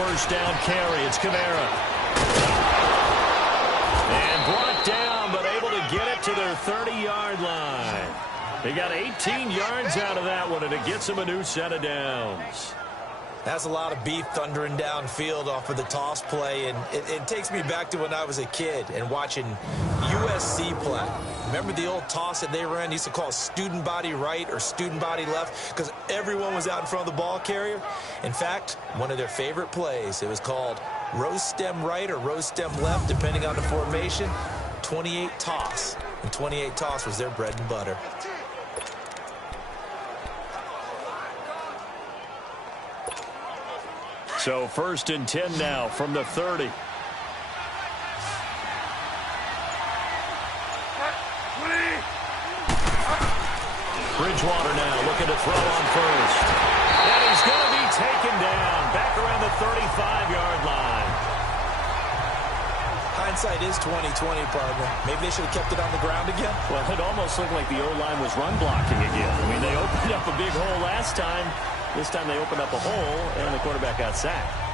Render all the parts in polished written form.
first down carry. It's Kamara. And brought down, but able to get it to their 30-yard line. They got 18 yards out of that one, and it gets them a new set of downs. That's a lot of beef thundering downfield off of the toss play, and it takes me back to when I was a kid and watching USC play. Remember the old toss that they ran? They used to call student body right or student body left because everyone was out in front of the ball carrier. In fact, one of their favorite plays, it was called rose stem right or rose stem left, depending on the formation, 28 toss. And 28 toss was their bread and butter. So 1st and 10 now from the 30. Bridgewater now looking to throw on first. And he's going to be taken down back around the 35-yard line. Hindsight is 20/20, partner. Maybe they should have kept it on the ground again. Well, it almost looked like the O-line was run blocking again. I mean, they opened up a big hole last time. This time they opened up a hole, and the quarterback got sacked.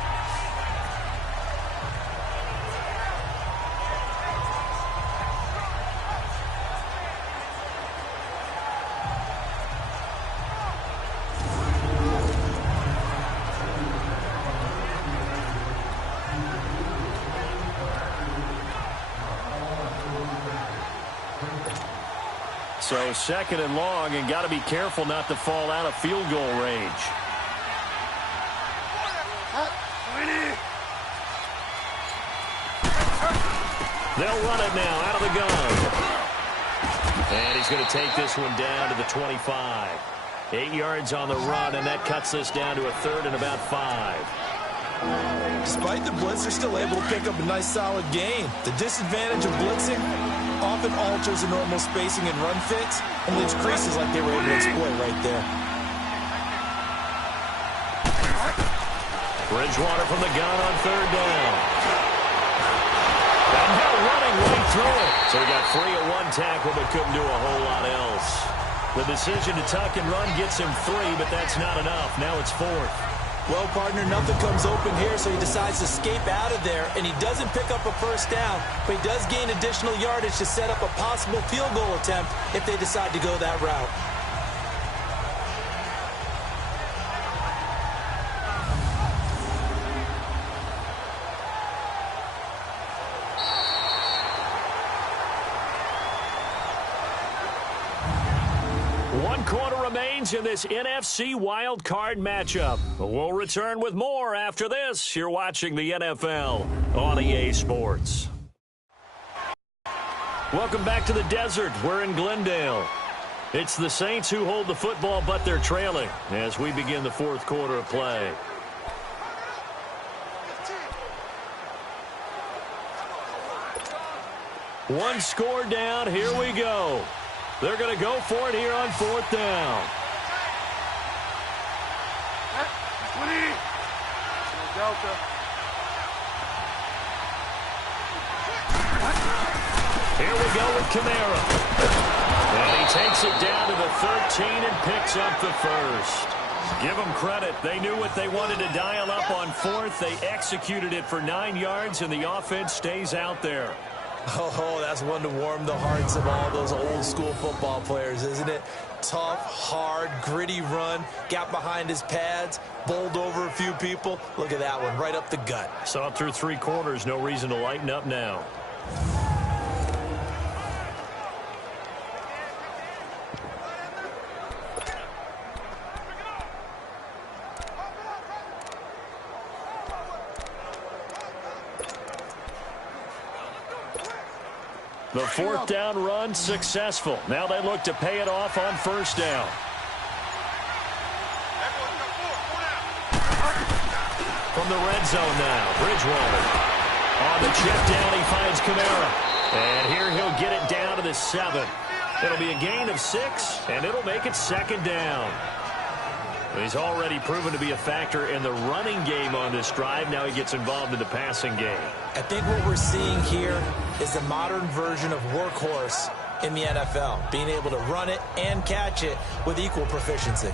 So 2nd and long, and got to be careful not to fall out of field goal range. They'll run it now out of the gun. And he's going to take this one down to the 25. 8 yards on the run, and that cuts this down to a 3rd and about 5. Despite the blitz, they're still able to pick up a nice solid gain. The disadvantage of blitzing often alters the normal spacing and run fits and leaves creases like they were able to exploit right there. Bridgewater from the gun on 3rd down. And now running right through it. So he got free of one tackle but couldn't do a whole lot else. The decision to tuck and run gets him 3, but that's not enough. Now it's 4th. Well, partner, nothing comes open here, so he decides to escape out of there, and he doesn't pick up a first down, but he does gain additional yardage to set up a possible field goal attempt if they decide to go that route. One quarter remains in this NFC wild card matchup. We'll return with more after this. You're watching the NFL on EA Sports. Welcome back to the desert. We're in Glendale. It's the Saints who hold the football, but they're trailing as we begin the 4th quarter of play. One score down. Here we go. They're going to go for it here on 4th down. Here we go with Kamara. And he takes it down to the 13 and picks up the first. Give them credit. They knew what they wanted to dial up on 4th. They executed it for 9 yards, and the offense stays out there. Oh, that's one to warm the hearts of all those old-school football players, isn't it? Tough, hard, gritty run, got behind his pads, bowled over a few people. Look at that one, right up the gut. Saw it through 3 quarters, no reason to lighten up now. The 4th down run successful. Now they look to pay it off on 1st down. From the red zone now, Bridgewater. On the check down, he finds Kamara. And here he'll get it down to the 7. It'll be a gain of 6, and it'll make it 2nd down. He's already proven to be a factor in the running game on this drive. Now he gets involved in the passing game. I think what we're seeing here is the modern version of workhorse in the NFL, being able to run it and catch it with equal proficiency.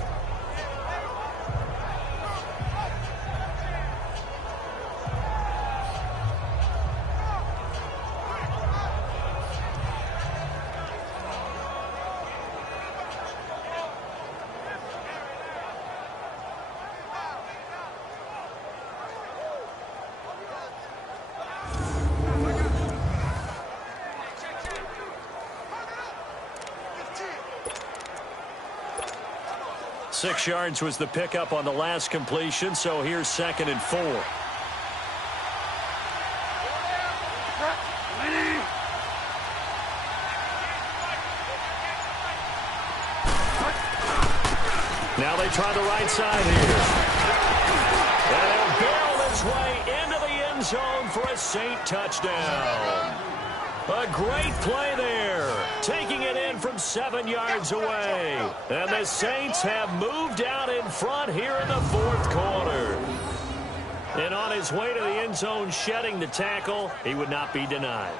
6 yards was the pickup on the last completion, so here's 2nd and 4. Now they try the right side here. And they'll barrel his way into the end zone for a Saint touchdown. A great play there, taking it in from 7 yards away. And the Saints have moved out in front here in the 4th quarter. And on his way to the end zone, shedding the tackle, he would not be denied.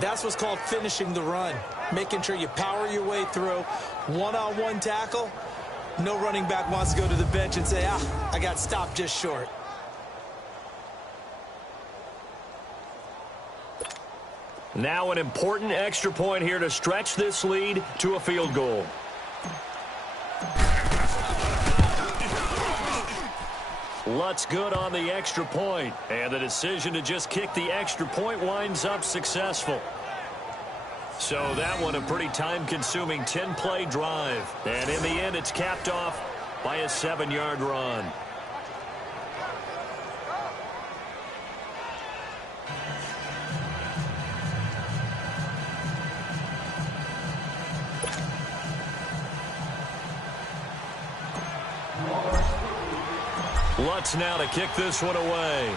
That's what's called finishing the run, making sure you power your way through. One-on-one tackle, no running back wants to go to the bench and say, I got stopped just short. Now an important extra point here to stretch this lead to a field goal. Lutz good on the extra point, and the decision to just kick the extra point winds up successful. So that one a pretty time-consuming 10-play drive, and in the end it's capped off by a 7-yard run. Lutz now to kick this one away.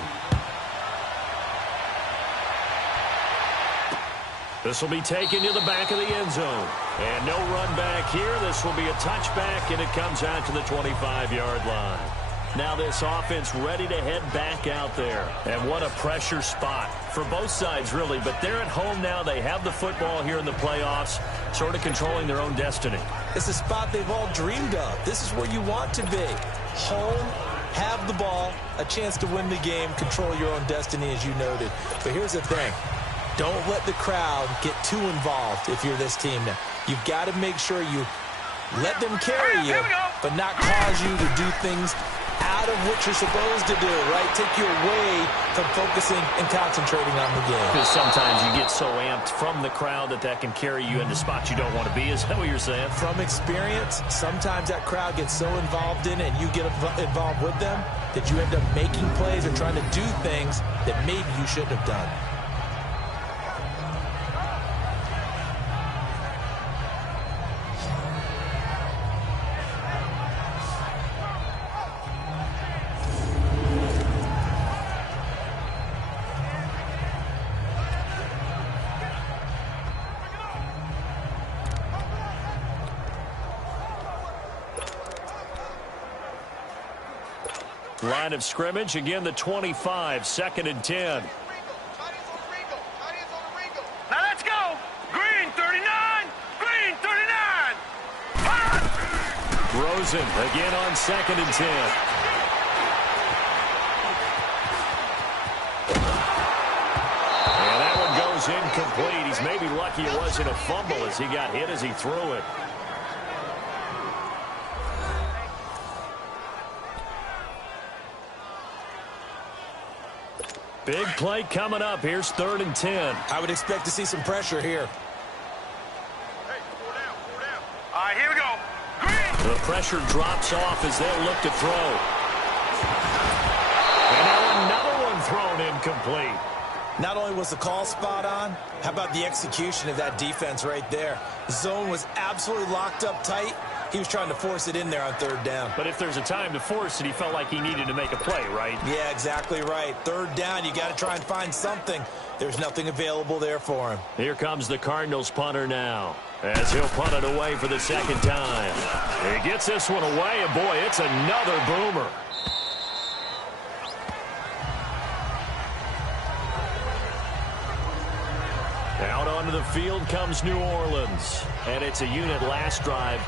This will be taken to the back of the end zone. And no run back here. This will be a touchback, and it comes out to the 25-yard line. Now this offense ready to head back out there. And what a pressure spot for both sides, really. But they're at home now. They have the football here in the playoffs, sort of controlling their own destiny. It's a spot they've all dreamed of. This is where you want to be. Home, have the ball, a chance to win the game, control your own destiny, as you noted. But here's the thing. Don't let the crowd get too involved if you're this team now. You've got to make sure you let them carry you, but not cause you to do things out of what you're supposed to do, right? Take you away from focusing and concentrating on the game. Because sometimes you get so amped from the crowd that can carry you into spots you don't want to be. Is that what you're saying? From experience, sometimes that crowd gets so involved in it and you get involved with them that you end up making plays or trying to do things that maybe you shouldn't have done. Line of scrimmage, again the 25, 2nd and 10. Now let's go. Green 39. Green 39. Rosen again on 2nd and 10. And that one goes incomplete. He's maybe lucky it wasn't a fumble as he got hit as he threw it. Big play coming up. Here's 3rd and 10. I would expect to see some pressure here. Hey, 4 down, 4 down. All right, here we go. Green. The pressure drops off as they'll look to throw. And now another one thrown incomplete. Not only was the call spot on, how about the execution of that defense right there? The zone was absolutely locked up tight. He was trying to force it in there on 3rd down. But if there's a time to force it, he felt like he needed to make a play, right? Yeah, exactly right. 3rd down, you got to try and find something. There's nothing available there for him. Here comes the Cardinals punter now, as he'll punt it away for the 2nd time. He gets this one away, and boy, it's another boomer. Out onto the field comes New Orleans, and it's a unit last drive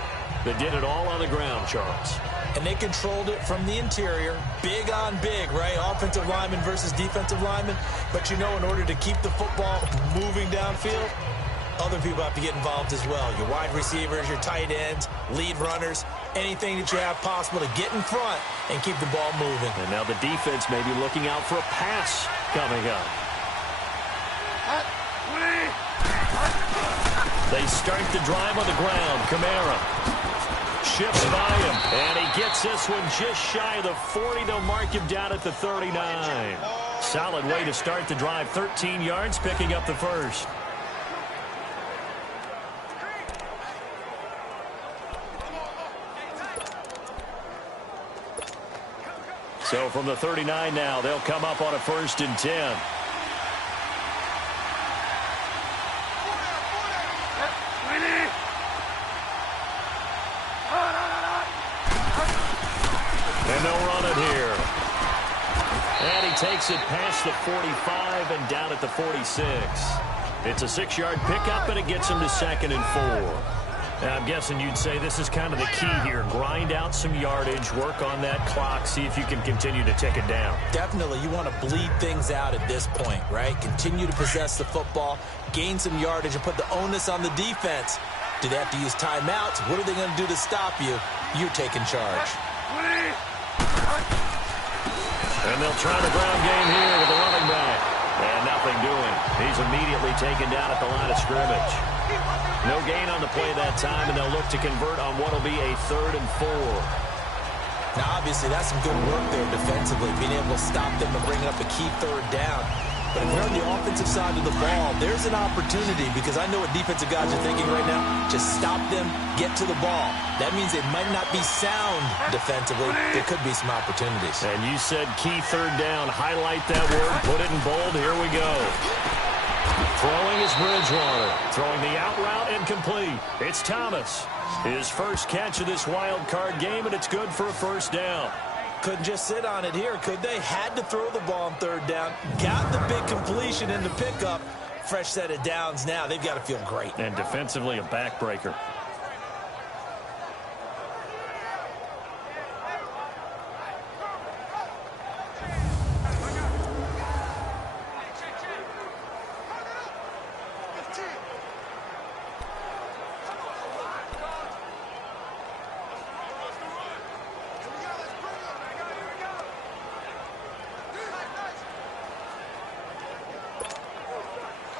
that did it all on the ground, Charles. And they controlled it from the interior, big on big, right? Offensive lineman versus defensive lineman. But you know, in order to keep the football moving downfield, other people have to get involved as well. Your wide receivers, your tight ends, lead runners, anything that you have possible to get in front and keep the ball moving. And now the defense may be looking out for a pass coming up. They start the drive on the ground. Kamara. shifts by him, and he gets this one just shy of the 40. They'll mark him down at the 39. Solid way to start the drive. 13 yards, picking up the first. So from the 39 now, they'll come up on a 1st and 10. And they'll run it here. And he takes it past the 45 and down at the 46. It's a 6-yard pickup, and it gets him to 2nd and 4. Now, I'm guessing you'd say this is kind of the key here. Grind out some yardage, work on that clock, see if you can continue to tick it down. Definitely, you want to bleed things out at this point, right? Continue to possess the football, gain some yardage, and put the onus on the defense. Do they have to use timeouts? What are they going to do to stop you? You're taking charge. And they'll try the ground game here with the running back. And nothing doing. He's immediately taken down at the line of scrimmage. No gain on the play that time, and they'll look to convert on what will be a 3rd and 4. Now, obviously, that's some good work there defensively, being able to stop them and bring up a key 3rd down. But if you're on the offensive side of the ball, there's an opportunity, because I know what defensive guys are thinking right now. Just stop them, get to the ball. That means it might not be sound defensively. There could be some opportunities. And you said key 3rd down. Highlight that word. Put it in bold. Here we go. Throwing is Bridgewater. Throwing the out route incomplete. It's Thomas. His first catch of this wild card game, and it's good for a 1st down. Couldn't just sit on it here, could they? Had to throw the ball on 3rd down. Got the big completion in the pickup. Fresh set of downs now. They've got to feel great. And defensively, a backbreaker.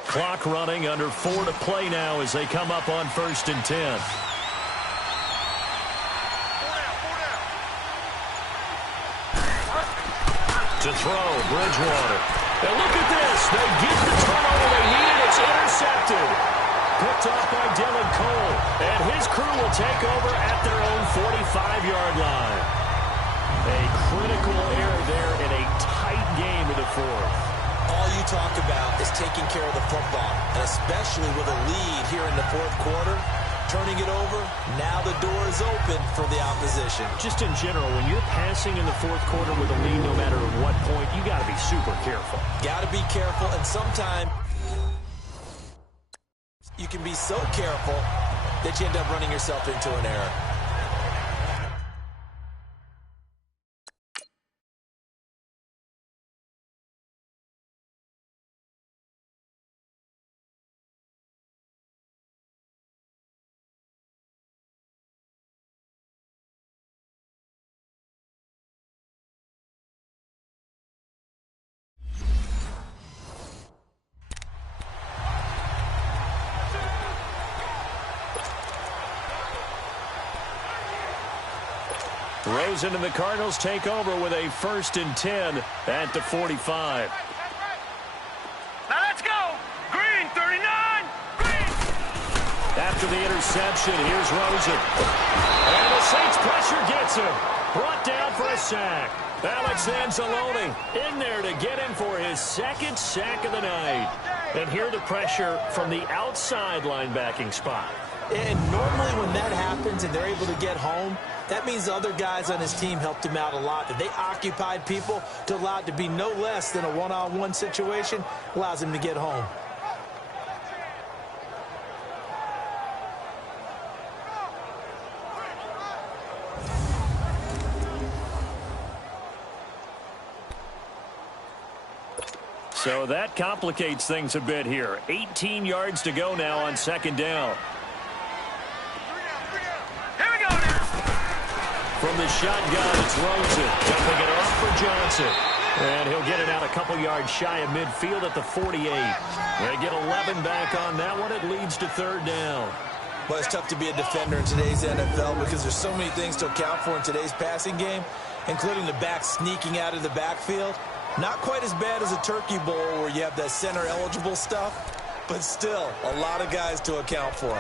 Clock running, under 4 to play now as they come up on 1st and 10. To throw, Bridgewater. And look at this. They get the turnover they needed. It's intercepted. Picked off by Dylan Cole. And his crew will take over at their own 45-yard line. A critical error there in a tight game of the 4th. All you talk about is taking care of the football, and especially with a lead here in the 4th quarter, turning it over, now the door is open for the opposition. Just in general, when you're passing in the 4th quarter with a lead, no matter at what point, you got to be super careful. Got to be careful, and sometimes you can be so careful that you end up running yourself into an error. Rosen and the Cardinals take over with a 1st and 10 at the 45. Now let's go. Green, 39. Green. After the interception, here's Rosen. And the Saints pressure gets him. Brought down for a sack. Alex Anzalone in there to get him for his 2nd sack of the night. And here the pressure from the outside linebacking spot. And normally when that happens and they're able to get home, that means the other guys on his team helped him out a lot. That they occupied people to allow it to be no less than a one-on-one situation, allows him to get home. So that complicates things a bit here. 18 yards to go now on 2nd down. From the shotgun, it's Rosen. Jumping it off for Johnson. And he'll get it out a couple yards shy of midfield at the 48. They get 11 back on that one. It leads to 3rd down. Well, it's tough to be a defender in today's NFL because there's so many things to account for in today's passing game, including the back sneaking out of the backfield. Not quite as bad as a turkey bowl where you have that center-eligible stuff, but still a lot of guys to account for.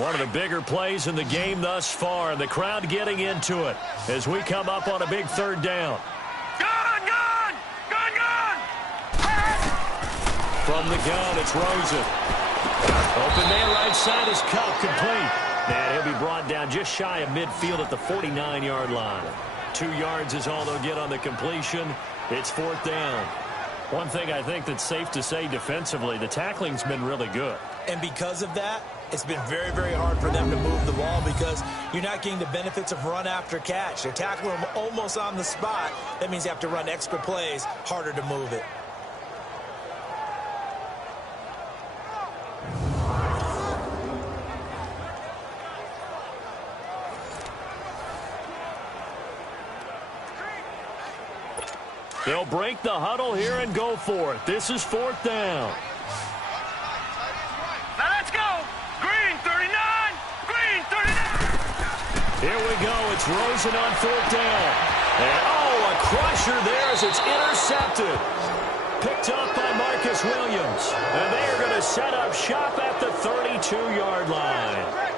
One of the bigger plays in the game thus far, and the crowd getting into it as we come up on a big third down. From the gun, it's Rosen. Open man right side is Cup, complete. And he'll be brought down just shy of midfield at the 49-yard line. 2 yards is all they'll get on the completion. It's fourth down. One thing I think that's safe to say defensively, the tackling's been really good. And because of that, it's been very, very hard for them to move the ball because you're not getting the benefits of run after catch. They're tackling them almost on the spot. That means you have to run extra plays, harder to move it. They'll break the huddle here and go for it. This is fourth down. Now let's go. Green 39. Green 39. Here we go. It's Rosen on fourth down. And, oh, a crusher there as it's intercepted. Picked up by Marcus Williams. And they are going to set up shop at the 32-yard line.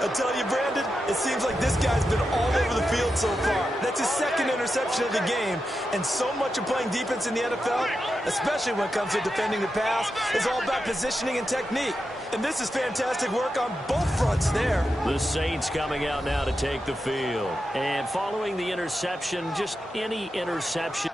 I tell you, Brandon, it seems like this guy's been all over the field so far. That's his second interception of the game. And so much of playing defense in the NFL, especially when it comes to defending the pass, is all about positioning and technique. And this is fantastic work on both fronts there. The Saints coming out now to take the field. And following the interception, just any interception.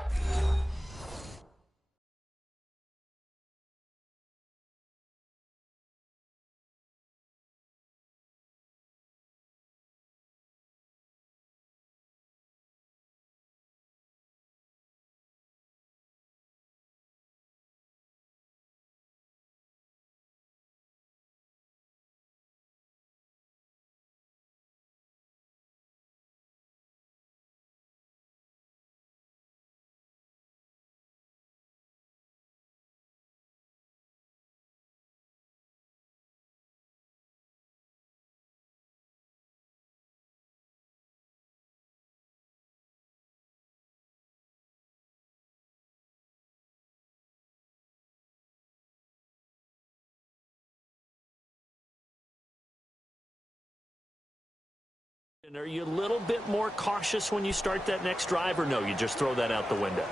And are you a little bit more cautious when you start that next drive, or no, you just throw that out the window?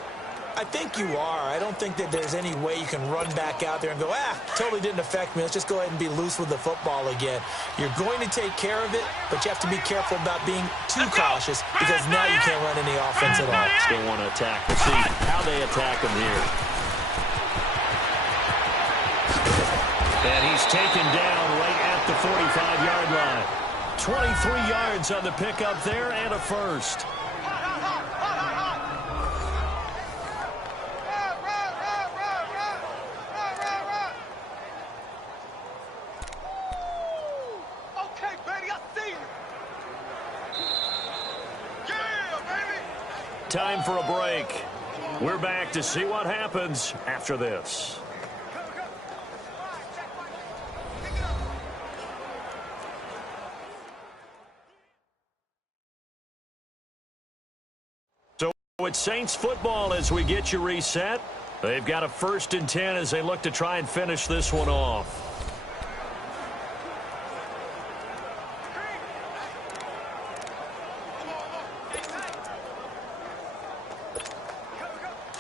I think you are. I don't think that there's any way you can run back out there and go, totally didn't affect me. Let's just go ahead and be loose with the football again. You're going to take care of it, but you have to be careful about being too cautious because now you can't run any offense at all. Still want to attack. We'll see how they attack him here. And he's taken down right at the 45-yard line. 23 yards on the pickup there and a first. Okay, baby, I see you. Yeah, baby. Time for a break. We're back to see what happens after this. It's Saints football as we get you reset. They've got a 1st and 10 as they look to try and finish this one off.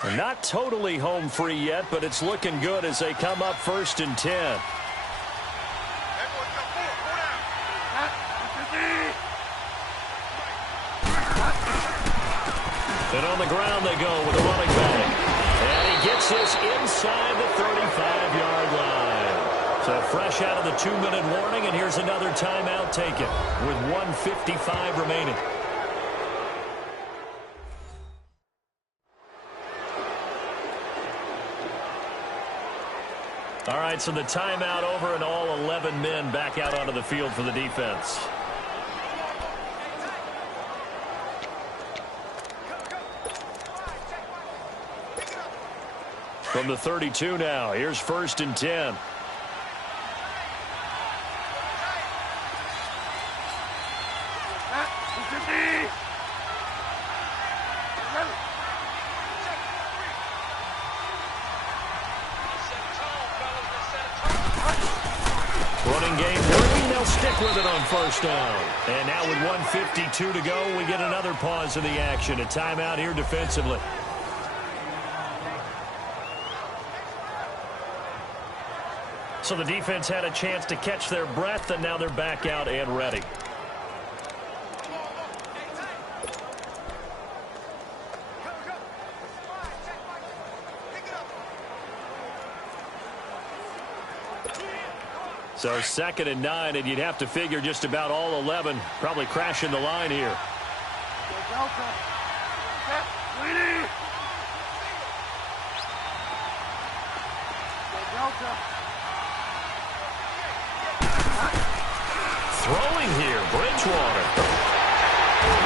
They're not totally home free yet, but it's looking good as they come up 1st and 10. And on the ground they go with a running back. And he gets this inside the 35-yard line. So fresh out of the 2-minute warning, and here's another timeout taken with 1:55 remaining. All right, so the timeout over and all 11 men back out onto the field for the defense. From the 32 now, here's 1st and 10. Running game working. They'll stick with it on 1st down. And now with 1:52 to go, we get another pause in the action. A timeout here defensively. So the defense had a chance to catch their breath, and now they're back out and ready. So 2nd and 9, and you'd have to figure just about all 11 probably crashing the line here. Throwing here, Bridgewater.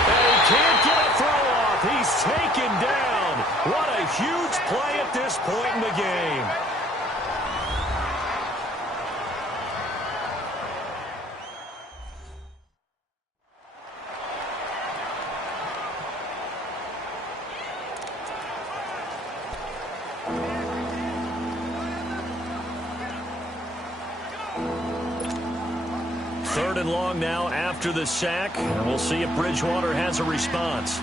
And he can't get a throw off. He's taken down. What a huge play at this point in the game. Third and long now after the sack, and we'll see if Bridgewater has a response.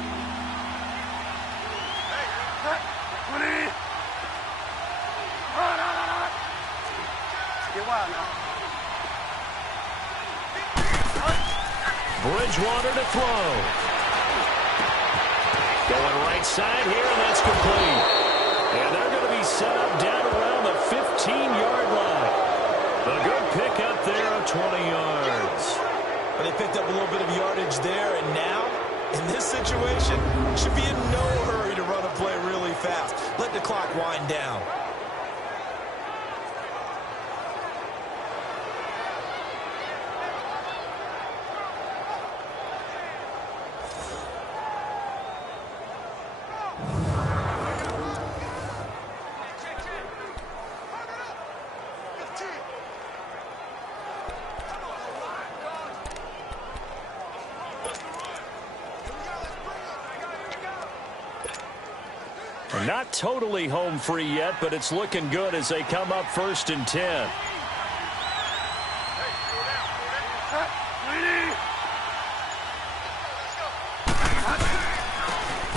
Bridgewater to throw. Going right side here, and that's complete. And they're going to be set up down around the 15-yard line. A good pick up there of 20 yards. But they picked up a little bit of yardage there, and now, in this situation, should be in no hurry to run a play really fast. Let the clock wind down. Not totally home free yet, but it's looking good as they come up 1st and 10.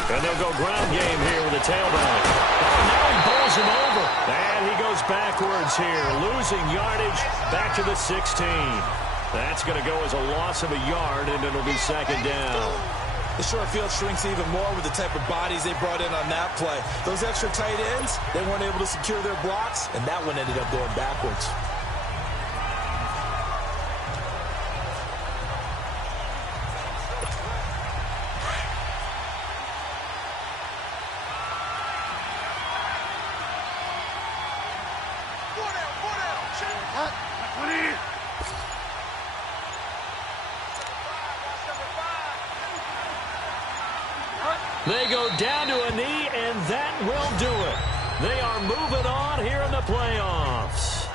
And they'll go ground game here with a tailback. Oh, now he bowls him over. And he goes backwards here, losing yardage back to the 16. That's going to go as a loss of a yard, and it'll be 2nd down. The short field shrinks even more with the type of bodies they brought in on that play. Those extra tight ends, they weren't able to secure their blocks, and that one ended up going backwards. They go down to a knee, and that will do it. They are moving on here in the playoffs.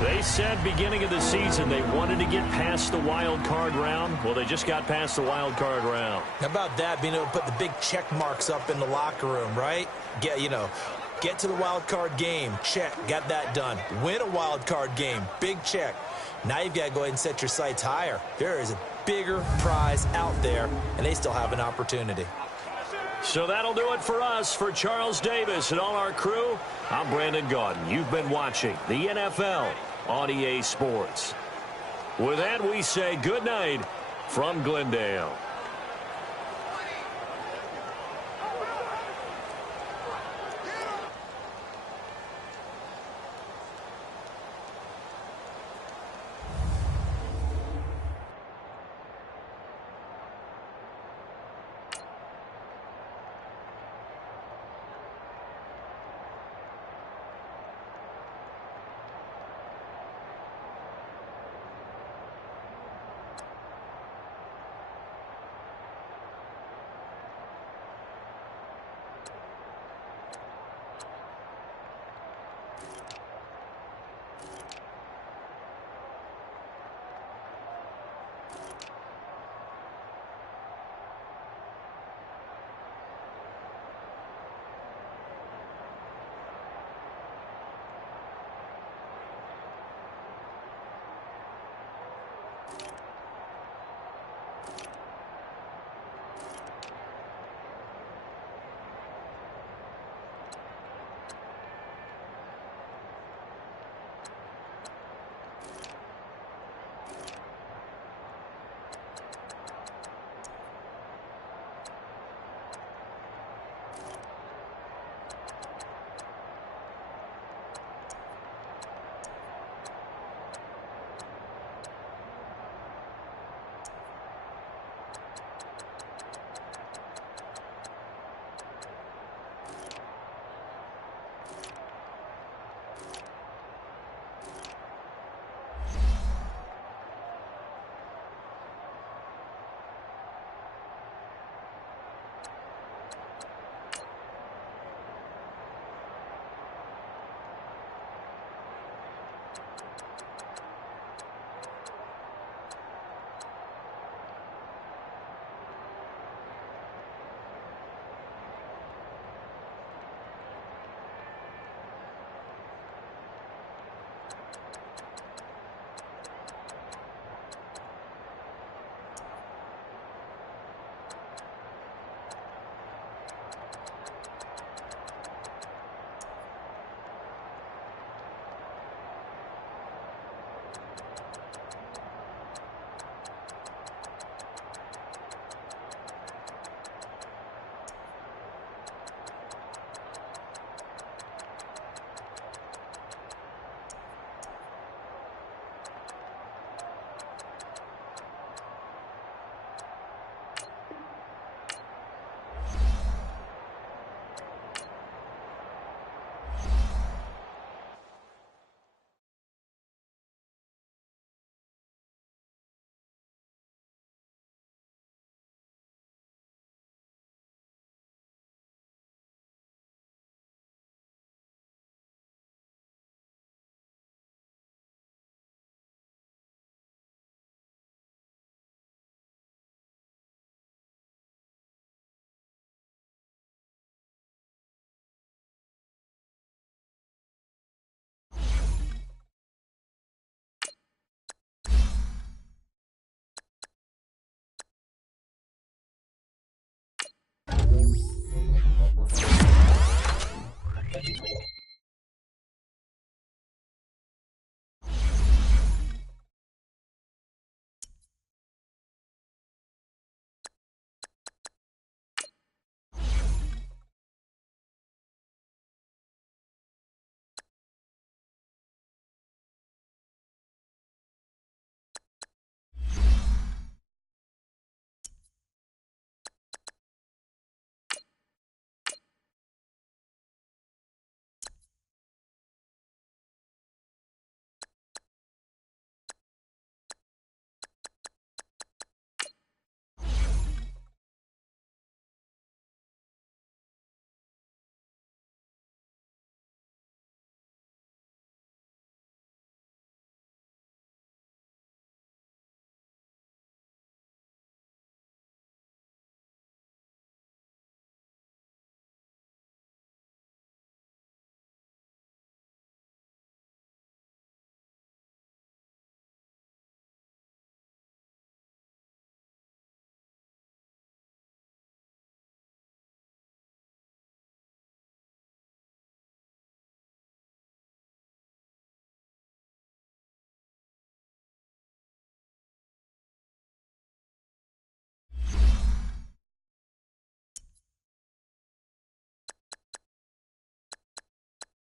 They said beginning of the season they wanted to get past the wild card round. Well, they just got past the wild card round. How about that, being able to put the big check marks up in the locker room, right? Get to the wild card game. Check. Got that done. Win a wild card game. Big check. Now you've got to go ahead and set your sights higher. There is a bigger prize out there, and they still have an opportunity. So that'll do it for us. For Charles Davis and all our crew, I'm Brandon Gaudin. You've been watching the NFL on EA Sports. With that, we say good night from Glendale.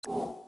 down.